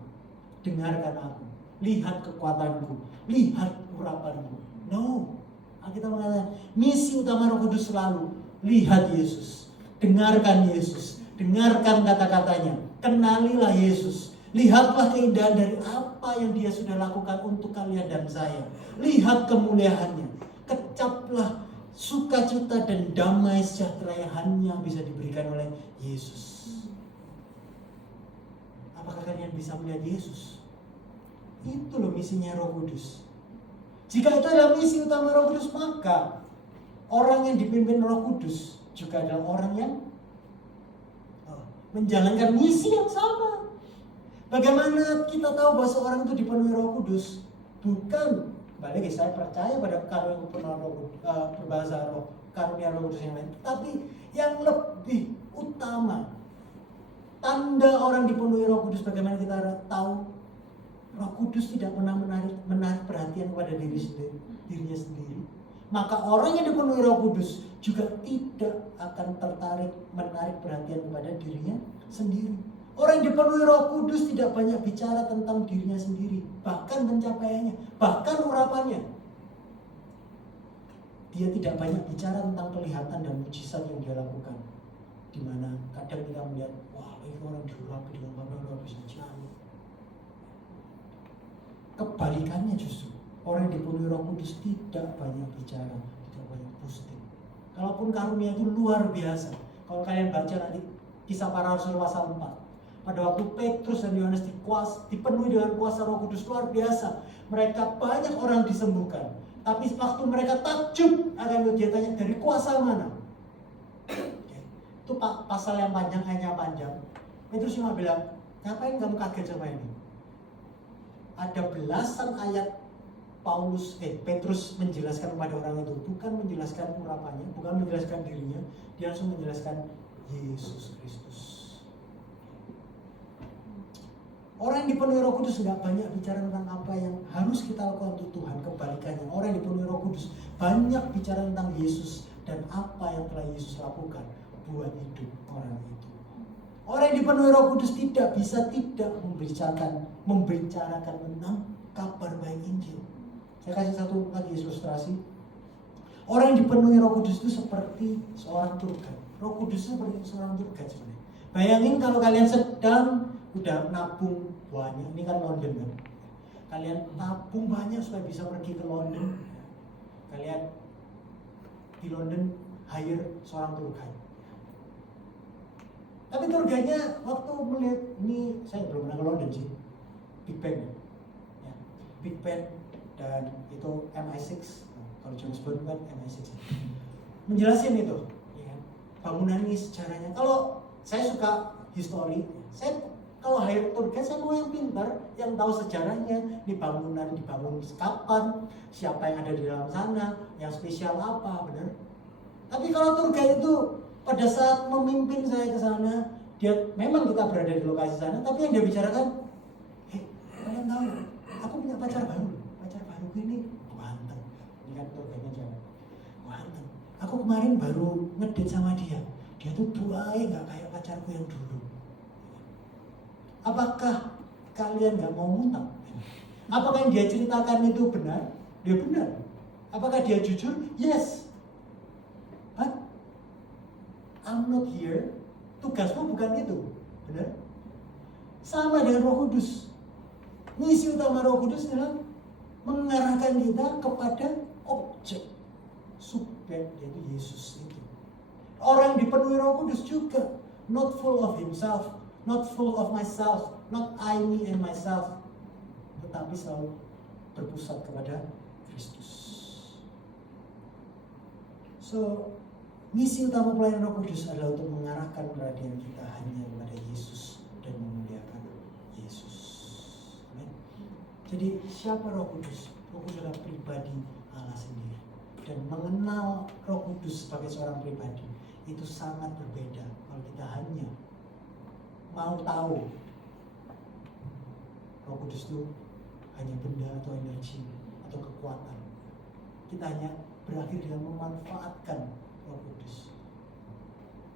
dengarkan aku, lihat kekuatanku, lihat urapanku. No. Alkitab mengatakan, misi utama Roh Kudus selalu, lihat Yesus, dengarkan Yesus, dengarkan kata-katanya, kenalilah Yesus. Lihatlah keindahan dari apa yang dia sudah lakukan untuk kalian dan saya. Lihat kemuliaannya. Kecaplah sukacita dan damai sejahtera yang hanya bisa diberikan oleh Yesus. Apakah kalian bisa melihat Yesus? Itu loh misinya Roh Kudus. Jika itu adalah misi utama Roh Kudus, maka orang yang dipimpin Roh Kudus juga adalah orang yang menjalankan misi yang sama. Bagaimana kita tahu bahwa seorang itu dipenuhi Roh Kudus? Bukan, balik saya percaya pada karunia Roh, berbahasa Roh, karunia Roh Kudus yang lain. Tapi yang lebih utama, tanda orang dipenuhi Roh Kudus, bagaimana kita tahu? Roh Kudus tidak pernah menarik perhatian kepada dirinya sendiri. Maka orang yang dipenuhi Roh Kudus juga tidak akan menarik perhatian kepada dirinya sendiri. Orang yang dipenuhi Roh Kudus tidak banyak bicara tentang dirinya sendiri, bahkan pencapaiannya, bahkan urapannya. Dia tidak banyak bicara tentang kelihatan dan mujizat yang dia lakukan. di mana kadang kita melihat, wah ini orang diurapi dengan apa luar biasa jauh. Kebalikannya justru, orang yang dipenuhi Roh Kudus tidak banyak bicara, tidak banyak boasting. Kalaupun karunia itu luar biasa. Kalau kalian baca nanti Kisah Para Rasul pasal 4, pada waktu Petrus dan Yohanes dipenuhi dengan kuasa Roh Kudus luar biasa, mereka banyak orang disembuhkan. Tapi waktu mereka takjub akan dia tanya, dari kuasa mana? Itu pasal yang panjang, ayatnya panjang. Petrus cuma bilang, ngapain kamu kaget sama ini? Ada belasan ayat Petrus menjelaskan kepada orang itu, bukan menjelaskan urapannya, bukan menjelaskan dirinya, dia langsung menjelaskan Yesus Kristus. Orang yang dipenuhi Roh Kudus nggak banyak bicara tentang apa yang harus kita lakukan untuk Tuhan. Kebalikannya, orang yang dipenuhi Roh Kudus banyak bicara tentang Yesus dan apa yang telah Yesus lakukan buat hidup orang itu. Orang yang dipenuhi Roh Kudus tidak bisa tidak membicarakan tentang kabar baik Injil. Saya kasih satu lagi ilustrasi. Orang yang dipenuhi Roh Kudus itu seperti seorang tour guide. Roh Kudus itu seperti seorang tour guide sebenarnya. Bayangin kalau kalian sedang udah nabung banyak, ini kan London kan. Kalian nabung banyak supaya bisa pergi ke London. Kalian di London hire seorang tour guide. Tapi tour guide-nya waktu melihat, ini saya belum pernah ke London sih, Big Ben ya. Big Ben dan itu MI6, kalau James Bond kan MI6 menjelasin itu ya, bangunan ini sejarahnya. Kalau saya suka history, saya kalau hire tour guide saya mau yang pintar, yang tahu sejarahnya, di bangunan dibangun kapan, siapa yang ada di dalam sana, yang spesial apa, benar. Tapi kalau tour guide itu pada saat memimpin saya ke sana, dia memang kita berada di lokasi sana, tapi yang dia bicarakan, kalian tahu, aku punya pacar baru ini ganteng. Ini kan tour guide-nya cewek, ganteng. Aku kemarin baru ngedate sama dia tuh baik, nggak kayak pacarku yang dulu. Apakah kalian nggak mau ngutang? Apakah yang dia ceritakan itu benar? Dia benar. Apakah dia jujur? Yes. But I'm not here. Tugasmu bukan itu, benar? Sama dengan Roh Kudus. Misi utama Roh Kudus adalah mengarahkan kita kepada objek subjek, yaitu Yesus itu. Orang yang dipenuhi Roh Kudus juga not full of himself, not full of myself, not I, me and myself, tetapi selalu berpusat kepada Kristus. So, misi utama pelayanan Roh Kudus adalah untuk mengarahkan perhatian kita hanya kepada Yesus dan memuliakan Yesus. Amin. Jadi siapa Roh Kudus? Roh Kudus adalah pribadi Allah sendiri. Dan mengenal Roh Kudus sebagai seorang pribadi itu sangat berbeda kalau kita hanya mau tahu Roh Kudus itu hanya benda atau energi atau kekuatan. Kita hanya berakhir dengan memanfaatkan Roh Kudus.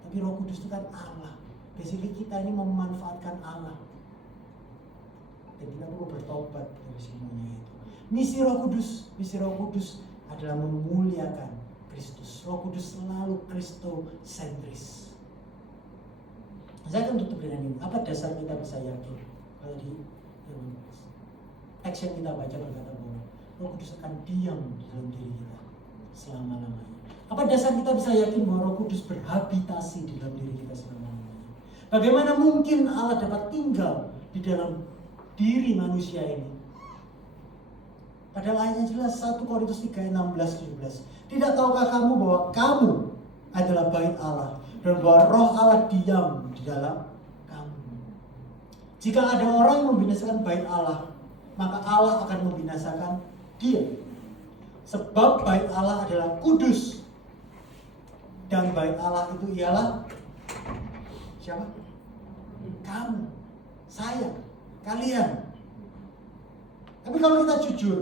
Tapi Roh Kudus itu kan Allah. Basically kita ini memanfaatkan Allah. Dan kita perlu bertobat dari semuanya itu. Misi Roh Kudus adalah memuliakan Kristus. Roh Kudus selalu kristosentris. Saya akan tutup dengan ini. Apa dasar kita bisa yakin? Kalau di teks yang kita baca berkata bahwa Roh Kudus akan diam di dalam diri kita selama-lamanya. Apa dasar kita bisa yakin bahwa Roh Kudus berhabitasi di dalam diri kita selama-lamanya? Bagaimana mungkin Allah dapat tinggal di dalam diri manusia ini? Padahal ayatnya jelas 1 Korintus 3 ayat 16-17. Tidak tahukah kamu bahwa kamu adalah bait Allah dan bahwa Roh Allah diam di dalam kamu? Jika ada orang yang membinasakan bait Allah, maka Allah akan membinasakan dia. Sebab bait Allah adalah kudus. Dan bait Allah itu ialah siapa? Kamu, saya, kalian. Tapi kalau kita jujur,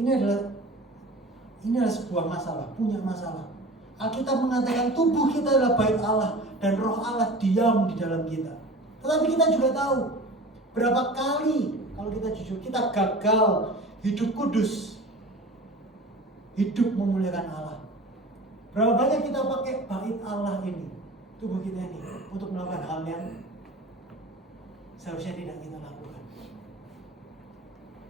ini adalah sebuah masalah, punya masalah. Alkitab mengatakan tubuh kita adalah bait Allah dan Roh Allah diam di dalam kita. Tetapi kita juga tahu berapa kali kalau kita jujur kita gagal hidup kudus, hidup memuliakan Allah. Berapa banyak kita pakai bait Allah ini tubuh kita ini untuk melakukan hal yang seharusnya tidak kita lakukan.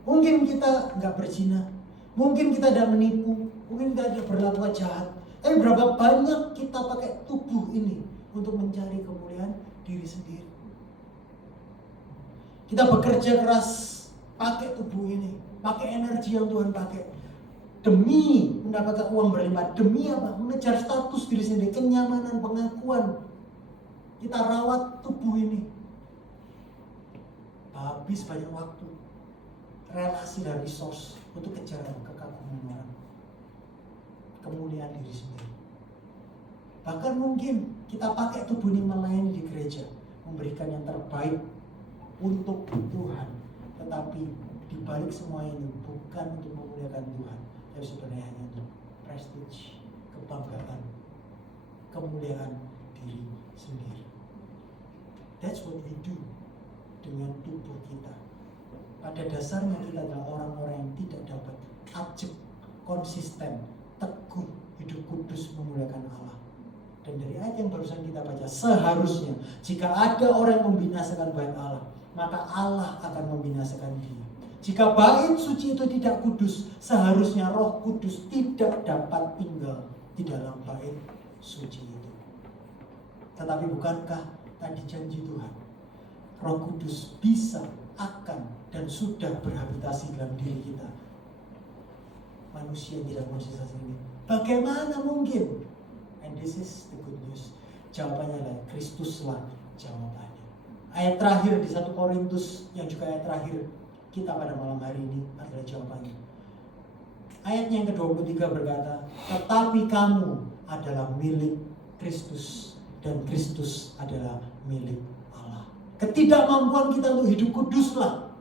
Mungkin kita nggak berzina, mungkin kita tidak menipu, mungkin kita tidak berlaku jahat. Tapi berapa banyak kita pakai tubuh ini untuk mencari kemuliaan diri sendiri. Kita bekerja keras pakai tubuh ini, pakai energi yang Tuhan pakai demi mendapatkan uang berlimpah. Demi apa? Mengejar status diri sendiri, kenyamanan, pengakuan. Kita rawat tubuh ini. Habis banyak waktu, relasi dan resource untuk kejar kekaguman orang, kemuliaan diri sendiri. Bahkan mungkin kita pakai tubuh ini melayani di gereja, memberikan yang terbaik untuk Tuhan. Tetapi di balik semua ini bukan untuk memuliakan Tuhan, tapi sebenarnya hanya untuk prestige, kebanggaan, kemuliaan diri sendiri. That's what we do dengan tubuh kita. Pada dasarnya kita adalah orang-orang yang tidak dapat ajak, konsisten, teguh, hidup kudus memuliakan Allah. Dan dari ayat yang barusan kita baca, seharusnya jika ada orang yang membinasakan bait Allah, maka Allah akan membinasakan dia. Jika bait suci itu tidak kudus, seharusnya Roh Kudus tidak dapat tinggal di dalam bait suci itu. Tetapi bukankah tadi janji Tuhan, Roh Kudus bisa, akan, dan sudah berhabitasi dalam diri kita? Manusia yang tidak konsisten ini, bagaimana mungkin? And this is the good news. Jawabannya adalah Kristuslah jawabannya. Ayat terakhir di 1 Korintus yang juga ayat terakhir kita pada malam hari ini adalah jawabannya. Ayatnya yang ke-23 berkata, tetapi kamu adalah milik Kristus dan Kristus adalah milik Allah. Ketidakmampuan kita untuk hidup kuduslah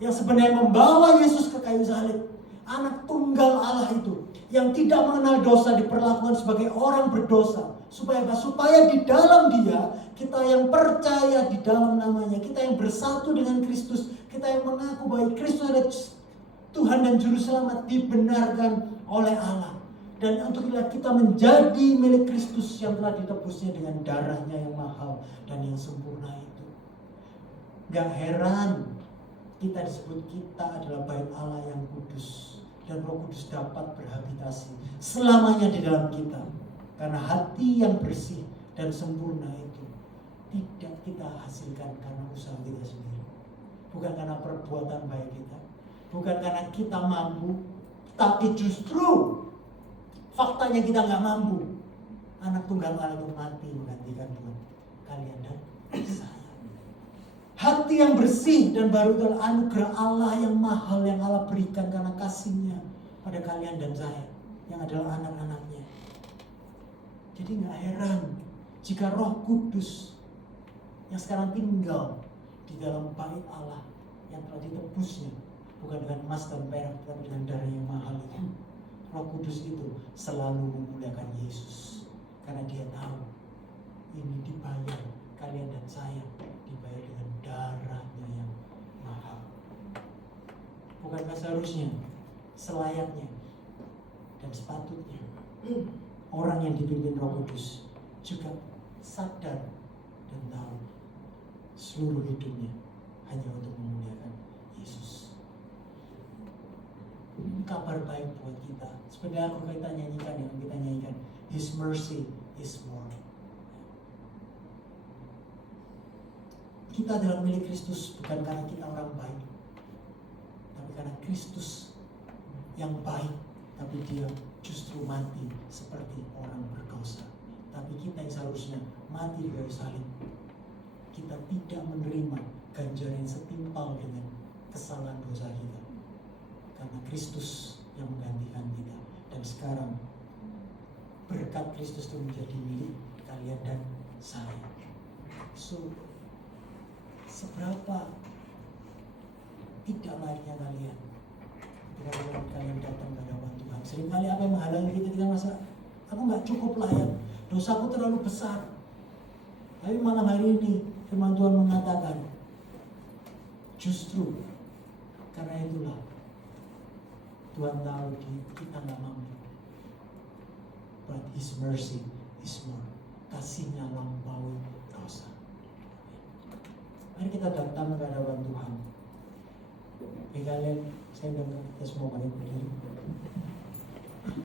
yang sebenarnya membawa Yesus ke kayu salib. Anak tunggal Allah itu yang tidak mengenal dosa diperlakukan sebagai orang berdosa. Supaya apa? Supaya di dalam dia, kita yang percaya di dalam namanya, kita yang bersatu dengan Kristus, kita yang mengaku bahwa Kristus adalah Tuhan dan Juru Selamat, dibenarkan oleh Allah. Dan untuk kita menjadi milik Kristus yang telah ditebusnya dengan darahnya yang mahal dan yang sempurna itu. Gak heran kita disebut kita adalah bait Allah yang kudus. Dan Roh Kudus dapat berhabitasi selamanya di dalam kita. Karena hati yang bersih dan sempurna itu tidak kita hasilkan karena usaha kita sendiri. Bukan karena perbuatan baik kita, bukan karena kita mampu, tapi justru faktanya kita nggak mampu. Anak tunggal Allah itu mati menggantikan buat kalian dan saya. Hati yang bersih dan baru adalah anugerah Allah yang mahal yang Allah berikan karena kasih-Nya pada kalian dan saya yang adalah anak-anaknya. Jadi nggak heran jika Roh Kudus yang sekarang tinggal di dalam bait Allah yang telah ditebusnya bukan dengan emas dan perak tapi dengan darah yang mahal itu. Roh Kudus itu selalu memuliakan Yesus karena dia tahu ini dibayar, kalian dan saya dibayar dengan darahnya yang mahal. Bukankah seharusnya, selayaknya, dan sepatutnya orang yang dipimpin Roh Kudus juga sadar dan tahu seluruh hidupnya hanya untuk memuliakan Yesus. Ini kabar baik buat kita. Seperti aku kita nyanyikan, His mercy is more. Kita adalah milik Kristus bukan karena kita orang baik, tapi karena Kristus yang baik, tapi dia justru mati seperti orang berdosa. Tapi kita yang seharusnya mati di kayu salib, kita tidak menerima ganjaran yang setimpal dengan kesalahan dosa kita. Karena Kristus yang menggantikan kita. Dan sekarang berkat Kristus itu menjadi milik kalian dan saya. So, seberapa tidak layaknya kalian ketika kalian datang ke hadapan Tuhan. Seringkali apa yang menghalangi kita merasa, aku gak cukup layak, dosaku terlalu besar. Tapi malam hari ini firman Tuhan mengatakan, justru karena itulah Tuhan tahu kita gak mampu, but His mercy is more. kasihnya lampaui dosa. Mari kita datang ke hadapan Tuhan. Bagi kalian, saya dengar kita semua mari berdiri.